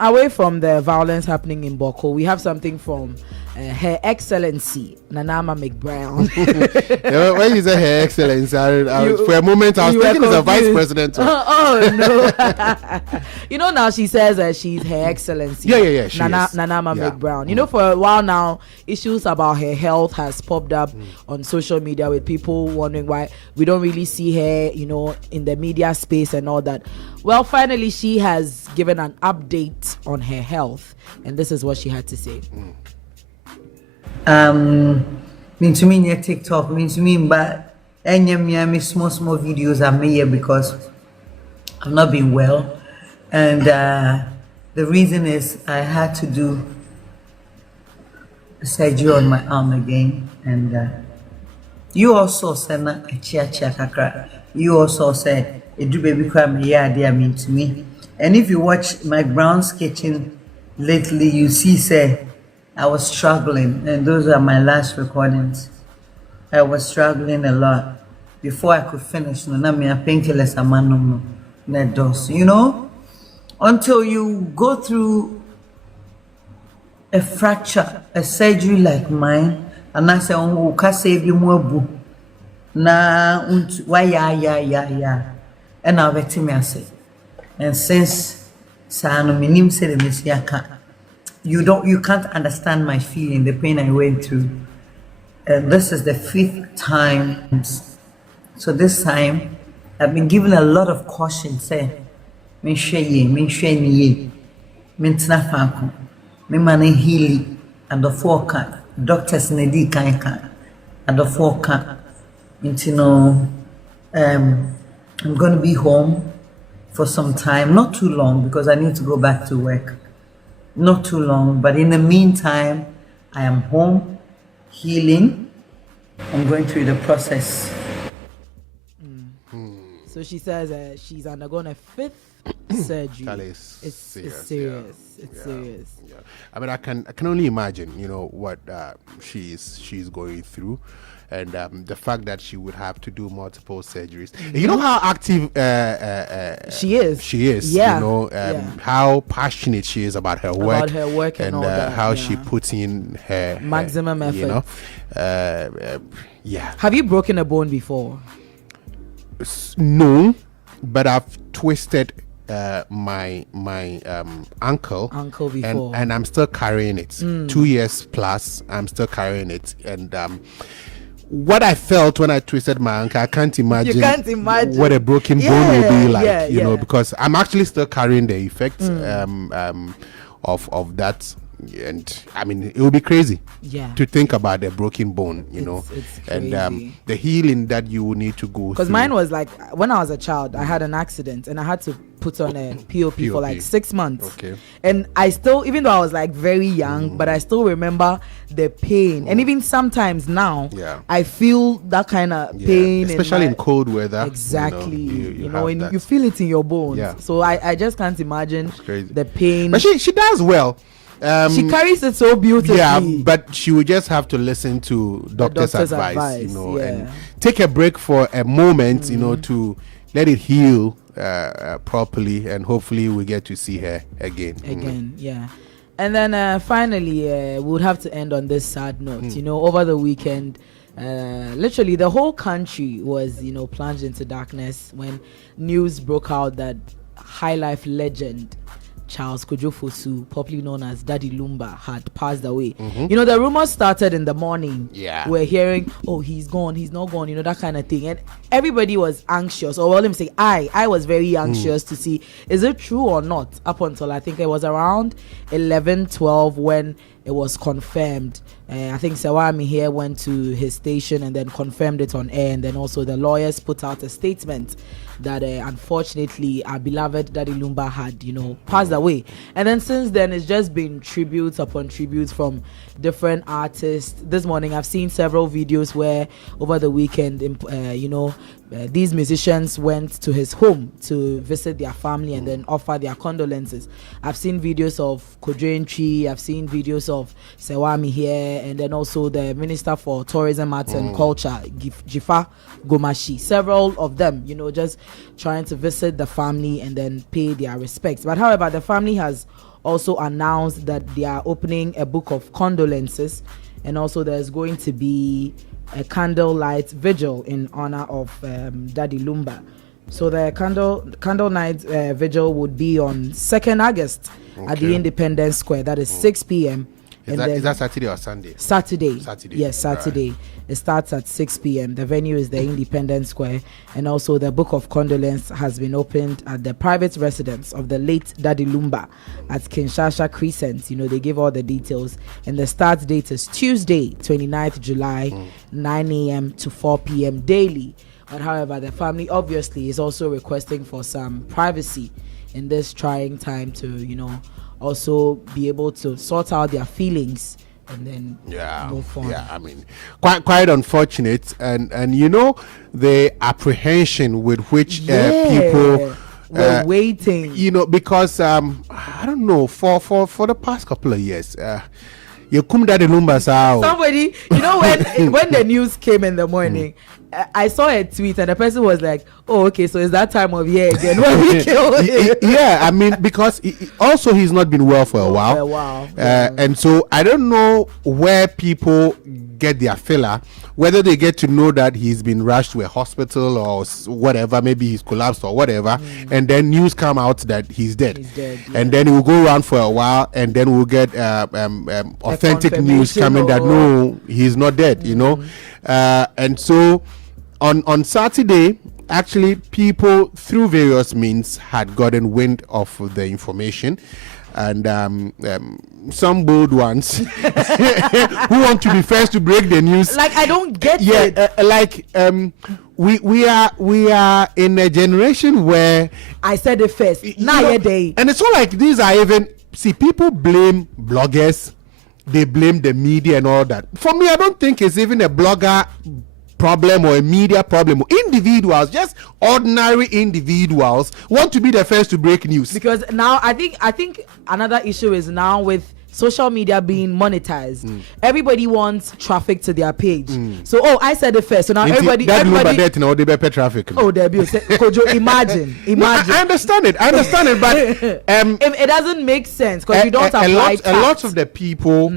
Away from the violence happening in Boko, we have something from Her Excellency Ama McBrown. When you say Her Excellency, for a moment I was thinking it's a vice president. Oh no! You know, now she says she's Her Excellency. Yeah. She is. Ama McBrown. You know, for a while now, issues about her health has popped up on social media with people wondering why we don't really see her, you know, in the media space and all that. Well, finally, she has given an update on her health, and this is what she had to say. Mean to me near TikTok, mean to me, but any small videos I made because I've not been well, and the reason is I had to do surgery on my arm again, and you also said a chia. You also said it do baby cry me, yeah, they mean to me. And if you watch McBrown's Kitchen lately, you see say I was struggling, and those are my last recordings. I was struggling a lot before I could finish. No, me a painkillers a man no dose. You know, until you go through a fracture, a surgery like mine, and I say, "Oh, can save you more boo." Na why yeah. And I'll bet me I say. And since Sano minim said the Messiah, you can't understand my feeling, the pain I went through. And this is the 5th time. So this time I've been given a lot of caution. Say, me share ye, me tina fanko, me mane healy, and the forecast. Doctors nedi kanka, and the forecast. You know, I'm going to be home for some time, not too long because I need to go back to work. Not too long, but in the meantime, I am home, healing. I'm going through the process. So she says she's undergone a 5th surgery. It's serious. It's serious. Yeah. I mean, I can only imagine, you know, what she's going through. And the fact that she would have to do multiple surgeries. You know how active she is. Yeah. You know how passionate she is about her work. And all how she puts in her maximum effort. You know, yeah. Have you broken a bone before? No, but I've twisted my ankle before, and I'm still carrying it. 2 years plus, I'm still carrying it, and what I felt when I twisted my ankle, I can't imagine, what a broken bone will be like, you know, because I'm actually still carrying the effects of that. And I mean, it would be crazy to think about a broken bone, you know, and the healing that you will need to go through. Because mine was like, when I was a child, I had an accident and I had to put on a POP for like 6 months. Okay. And I still, even though I was like very young, but I still remember the pain. And even sometimes now, I feel that kind of pain. Especially in cold weather. Exactly. You know, and you feel it in your bones. So I just can't imagine the pain. But she does well. She carries it so beautifully. Yeah, but she would just have to listen to doctor's advice, you know, and take a break for a moment, you know, to let it heal properly, and hopefully we get to see her again. Yeah. And then finally, we would have to end on this sad note. You know, over the weekend, literally the whole country was, you know, plunged into darkness when news broke out that high life legend Kojo, popularly known as Daddy Lumba, had passed away. You know, the rumors started in the morning. We're hearing, oh, he's gone, he's not gone, you know, that kind of thing. And everybody was anxious, or well, let me say, I was very anxious to see, is it true or not? Up until I think it was around 11-12 when it was confirmed. I think Sewami here went to his station and then confirmed it on air, and then also the lawyers put out a statement that unfortunately our beloved Daddy Lumba had, you know, passed away. And then since then it's just been tributes upon tributes from different artists. This morning I've seen several videos where over the weekend you know, these musicians went to his home to visit their family and then offer their condolences. I've seen videos of Kojo, I've seen videos of Sewami here, and then also the Minister for Tourism, Arts and Culture, Jifa Gomashi. Several of them, you know, just trying to visit the family and then pay their respects. But however, the family has also announced that they are opening a book of condolences, and also there's going to be a candlelight vigil in honor of Daddy Lumba. So the candle night vigil would be on 2nd August at the Independence Square. That is 6 p.m. Is that Saturday or Sunday? Saturday. Yes, Saturday. Right. It starts at 6 p.m. The venue is the Independence Square. And also the Book of Condolence has been opened at the private residence of the late Daddy Lumba at Kinshasa Crescent. You know, they give all the details. And the start date is Tuesday, 29th July, 9 a.m. to 4 p.m. daily. But however, the family obviously is also requesting for some privacy in this trying time to, you know, also be able to sort out their feelings and then move on. Yeah, I mean, quite unfortunate, and you know the apprehension with which people were waiting. You know, because I don't know, for the past couple of years, you come Daddy Lumba somebody, you know, when the news came in the morning. I saw a tweet and the person was like, "Oh, okay, so it's that time of year again when we kill him." Yeah, I mean, because also he's not been well for a while. And so I don't know where people get their filler, whether they get to know that he's been rushed to a hospital or whatever, maybe he's collapsed or whatever, and then news come out that he's dead. And then it will go around for a while, and then we'll get authentic news coming that no, he's not dead, you know. And so on Saturday, actually, people through various means had gotten wind of the information, and some bold ones who want to be first to break the news. Like, I don't get it. We are in a generation where I said it first. Now and it's not like these are even people blame bloggers, they blame the media and all that. For me, I don't think it's even a blogger problem or a media problem. Individuals, just ordinary individuals, want to be the first to break news. Because now I think another issue is now with social media being monetized. Everybody wants traffic to their page. So I said it first. So now everybody they pay traffic. Oh, there be Kojo, imagine. No, I understand it, but it doesn't make sense because you don't apply a lot of the people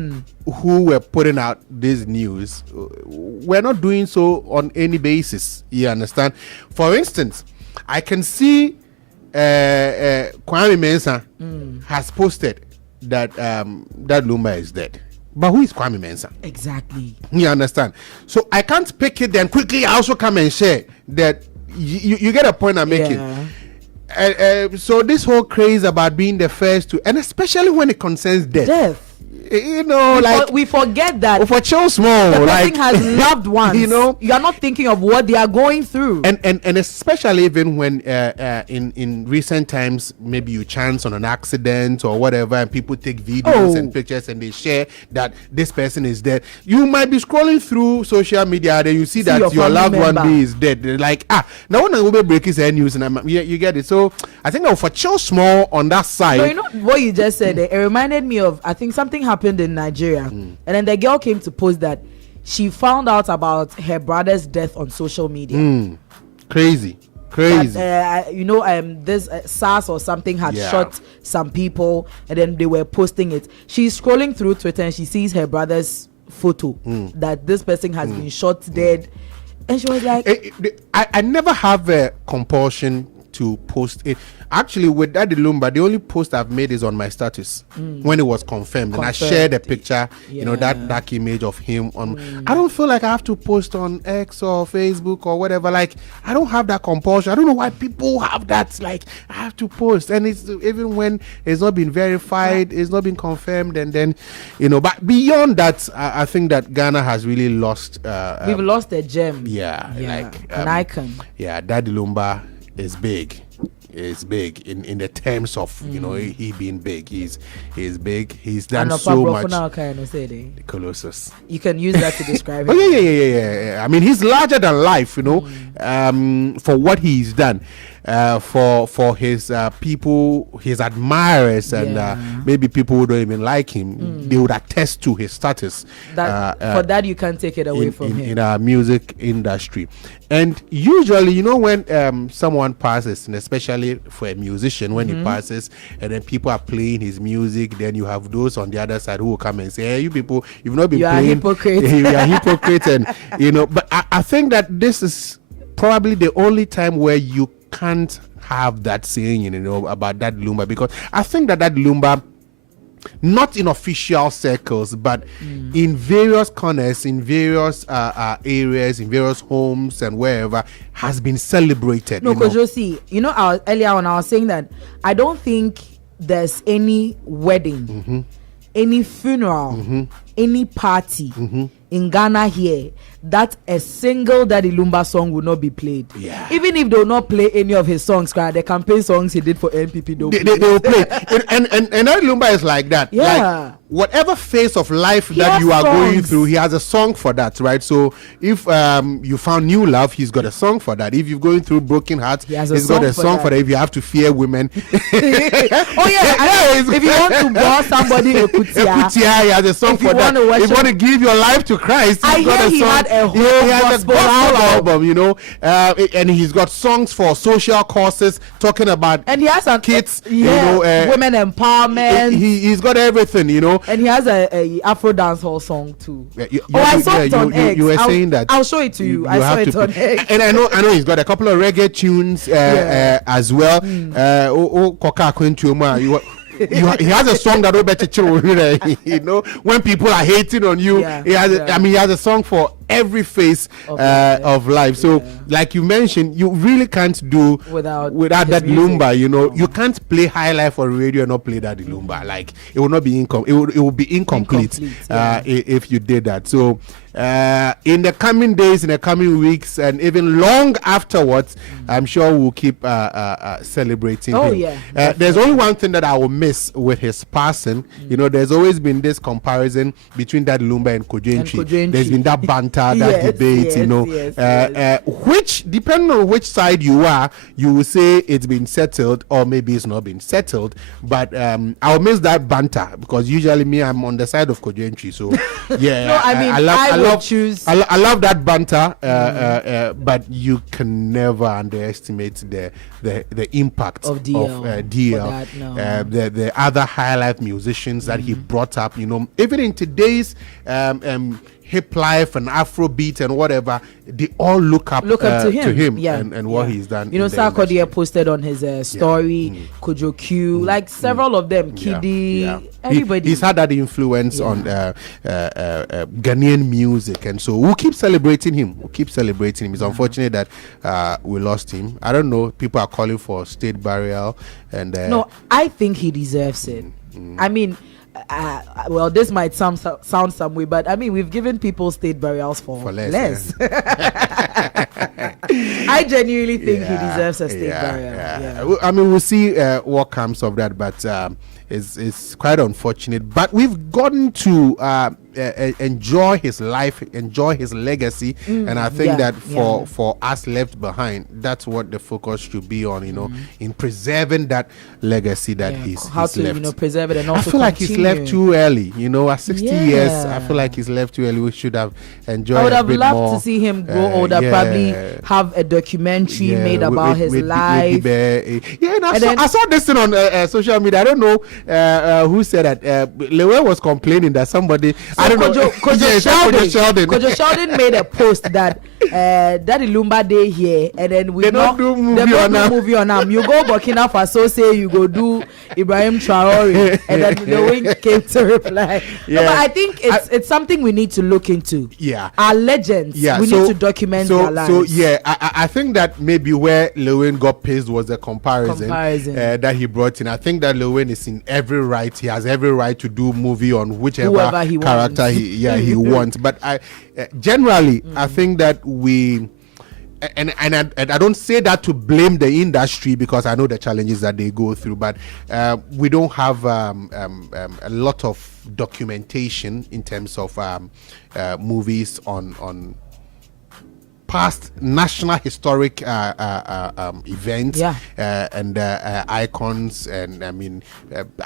who were putting out this news were not doing so on any basis. You understand? For instance, I can see Kwame Mensah has posted that that Lumba is dead. But who is Kwame Mensah? Exactly. You understand? So I can't pick it then quickly I also come and share that. You get a point I'm making. So this whole craze about being the first to, and especially when it concerns death. You know, we forget that for Cho Small, the person has loved ones. You know, you are not thinking of what they are going through, and especially even when in recent times, maybe you chance on an accident or whatever, and people take videos and pictures and they share that this person is dead. You might be scrolling through social media, then you see that your loved one is dead. They're like, now one will be breaking his news, and you get it. So I think that for Cho Small on that side, so you know what you just said. It reminded me of, I think something happened in Nigeria, and then the girl came to post that she found out about her brother's death on social media. Crazy. That, you know, this SARS or something had shot some people, and then they were posting it. She's scrolling through Twitter and she sees her brother's photo that this person has been shot dead, and she was like, I never have a compulsion to post it. Actually, with Daddy Lumba, the only post I've made is on my status when it was confirmed. And I shared a picture, you know, that dark image of him on. I don't feel like I have to post on X or Facebook or whatever. Like, I don't have that compulsion. I don't know why people have that. Like, I have to post, and it's even when it's not been verified, it's not been confirmed, and then, you know. But beyond that, I think that Ghana has really lost. We've lost a gem. Like an icon. Yeah, Daddy Lumba is big. Is big in the terms of you know he being big. He's big. He's done so much. The Colossus. You can use that to describe him. Yeah. I mean, he's larger than life. You know, for what he's done. for his people, his admirers, and maybe people who don't even like him, they would attest to his status. For that, you can't take it away from him in our music industry. And usually, when someone passes, and especially for a musician, when he passes, and then people are playing his music, then you have those on the other side who will come and say, "Hey, you people, you've not been playing. You are hypocrites," and But I think that this is probably the only time where you can't have that saying, about Daddy Lumba, because I think that Daddy Lumba, not in official circles, but in various corners, in various areas, in various homes and wherever, has been celebrated. No, Kojo, see, earlier on I was saying that I don't think there's any wedding, any funeral, any party in Ghana here that a single Daddy Lumba song will not be played. Yeah. Even if they will not play any of his songs, the campaign songs he did for NPP, they will play. and Daddy Lumba is like that. Yeah. Like, whatever phase of life that you are going through, he has a song for that, right? So if you found new love, he's got a song for that. If you're going through broken hearts, he's got a song for that. If you have to fear women. If you want to bore somebody, Ekutia, he has a song for that. If you want to give your life to Christ, he's got a song. Had a whole gospel album, and he's got songs for social causes, talking about and he has kids, women empowerment. He's got everything, And he has a Afro dancehall song too. I saw it on X. You were saying that. I'll show it to you. I saw it on X. And I know he's got a couple of reggae tunes as well. He has a song that when people are hating on you, he has a song for every phase of life. So like you mentioned, you really can't do without that Lumba. You can't play High Life on radio and not play that Lumba. Like it will not be it will be incomplete if you did that. So in the coming days, in the coming weeks, and even long afterwards, I'm sure we'll keep celebrating him. There's only one thing that I will miss with his passing. There's always been this comparison between that Lumba and Kojo. There's been that banter, that debate, which, depending on which side you are, you will say it's been settled or maybe it's not been settled. But I'll miss that banter, because usually I'm on the side of Kojo. So I love that banter, but you can never underestimate the impact of DL, the other high life musicians that he brought up. Even in today's hip life and Afrobeat and whatever, they all look up to him and what he's done. Sarkodie posted on his story, Kojo Q, like several of them, Kiddy, everybody. He's had that influence on Ghanaian music, and so we'll keep celebrating him. It's unfortunate that we lost him. I don't know, people are calling for state burial, and no, I think he deserves it. I mean, well, this might sound some way, but I mean, we've given people state burials for less. I genuinely think he deserves a state burial. I mean, we'll see what comes of that, but it's quite unfortunate. But we've gotten to enjoy his life, enjoy his legacy, and I think that for us left behind, that's what the focus should be on. In preserving that legacy that he's left. Preserve it, and also I feel like he's left too early. At 60 years, I feel like he's left too early. We should have enjoyed. I would have loved more to see him grow older. Probably have a documentary made about his life. I saw this thing on social media. I don't know who said that. Lewe was complaining that somebody. Kojo Sheldon made a post that Daddy Lumba Day here, and then we don't do movie on him. You go Burkina Faso, say you go do Ibrahim Traore, and then the wing came to reply. No, but I think it's something we need to look into. Our legends, we need to document their lives. So I think that maybe where Lewin got pissed was the comparison. That he brought in. I think that Lewin is in every right. He has every right to do movie on whichever he character he wants. But I generally I think that we and I don't say that to blame the industry, because I know the challenges that they go through, but we don't have a lot of documentation in terms of movies on past national historic events and icons. And I mean,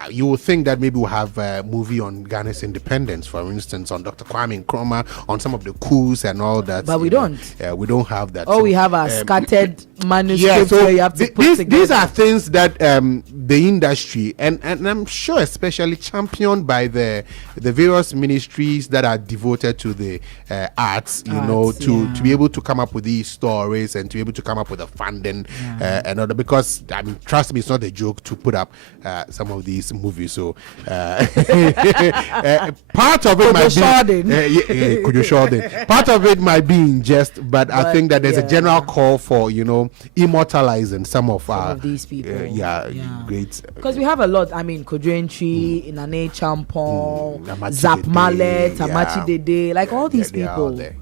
you would think that maybe we'll have a movie on Ghana's independence, for instance, on Dr. Kwame Nkrumah, on some of the coups and all that. But we don't. We don't have that. Oh, so, we have a scattered manuscript where you have to put together. These are things that the industry and I'm sure especially championed by the various ministries that are devoted to the arts, to be able to come up with these stories and to be able to come up with the funding and other, because I mean, trust me, it's not a joke to put up some of these movies. So part of it part of it might be in jest, but I think that there's a general call for immortalizing some of these people. Great. Because we have a lot. I mean, Kojo Inane Champon, Zap Mallet, Amachi Dede, like all these people. There,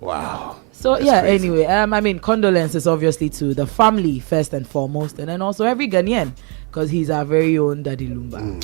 Wow. So that's crazy. Anyway, I mean, condolences obviously to the family first and foremost, and then also every Ghanaian, because he's our very own Daddy Lumba.